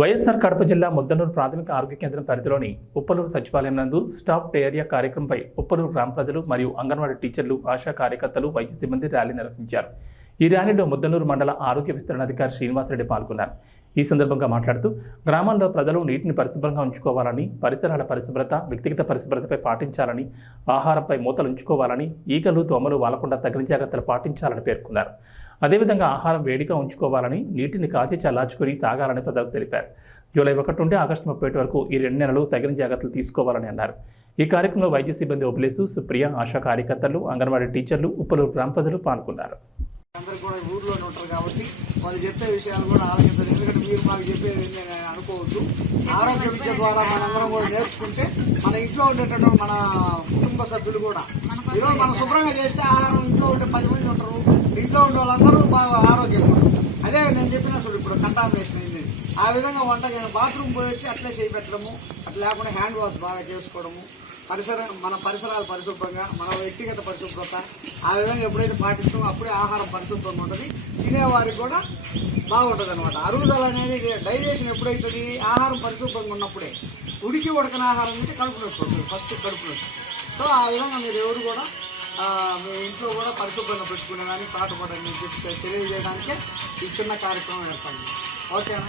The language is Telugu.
వైఎస్ఆర్ కడప జిల్లా ముద్దనూరు ప్రాథమిక ఆరోగ్య కేంద్రం పరిధిలోని ఉప్పలూరు సచివాలయం నందు స్టాఫ్ డయేరియా కార్యక్రమంపై ఉప్పలూరు గ్రామ ప్రజలు మరియు అంగన్వాడీ టీచర్లు ఆశా కార్యకర్తలు వైద్య సిబ్బంది ర్యాలీ నిర్వహించారు. ఈ ర్యాలీలో ముద్దనూరు మండల ఆరోగ్య విస్తరణ అధికారి శ్రీనివాసరెడ్డి పాల్గొన్నారు. ఈ సందర్భంగా మాట్లాడుతూ గ్రామాల్లో ప్రజలు నీటిని పరిశుభ్రంగా ఉంచుకోవాలని పరిసరాల పరిశుభ్రత వ్యక్తిగత పరిశుభ్రతపై పాటించాలని ఆహారంపై మూతలు ఉంచుకోవాలని ఈకలు దోమలు వాలకుండా తగిన జాగ్రత్తలు పాటించాలని పేర్కొన్నారు. అదేవిధంగా ఆహారం వేడిగా ఉంచుకోవాలని నీటిని కాచి చల్లార్చుకుని తాగాలని ప్రజలకు తెలిపారు. జూలై ఒకటి నుండి ఆగస్టు ముప్పై వరకు ఈ రెండు నెలలు తగిన జాగ్రత్తలు తీసుకోవాలని అన్నారు. ఈ కార్యక్రమంలో వైద్య సిబ్బంది ఓపిలేసు సుప్రియ ఆశా కార్యకర్తలు అంగన్వాడీ టీచర్లు ఉప్పలూరు గ్రామ ప్రజలు పాల్గొన్నారు. అందరు కూడా ఊర్లోనే ఉంటారు కాబట్టి వాళ్ళు చెప్పే విషయాలు కూడా ఆలోచించారు. ఎందుకంటే మీరు మాకు చెప్పేది ఏంటి అని అనుకోవద్దు. ఆరోగ్య విద్య ద్వారా మనందరం కూడా నేర్చుకుంటే మన ఇంట్లో ఉండేటటువంటి మన కుటుంబ సభ్యులు కూడా ఈరోజు మనం శుభ్రంగా చేస్తే ఆహారం ఇంట్లో ఉండే పది మంది ఉంటారు. ఇంట్లో ఉండే వాళ్ళందరూ బాగా ఆరోగ్యంగా అదే నేను చెప్పిన చూడు ఇప్పుడు కంటామినేషన్ అయింది. ఆ విధంగా వంట బాత్రూమ్ పోయి వచ్చి అట్లే చేయి పెట్టడము అట్లా లేకుండా హ్యాండ్ వాష్ బాగా చేసుకోవడము పరిసర మన పరిసరాలు పరిశుభ్రంగా మన వ్యక్తిగత పరిశుభ్రత ఆ విధంగా ఎప్పుడైతే పాటిస్తామో అప్పుడే ఆహారం పరిశుభ్రంగా ఉంటుంది. తినేవారికి కూడా బాగుంటుంది అనమాట అరుగుదల అనేది డైజెషన్ ఎప్పుడైతుంది? ఆహారం పరిశుభ్రంగా ఉన్నప్పుడే. ఉడికి ఉడకని ఆహారం తింటే కడుపు నొప్పి వస్తుంది ఫస్ట్ కడుపు నొప్పి. సో ఆ విధంగా మీరు ఎవరు కూడా మీ ఇంట్లో కూడా పరిశుభ్రంగా పెట్టుకునే కానీ పాటుపడని చెప్పి తెలియజేయడానికే ఈ చిన్న కార్యక్రమం ఏర్పడింది. ఓకేనా?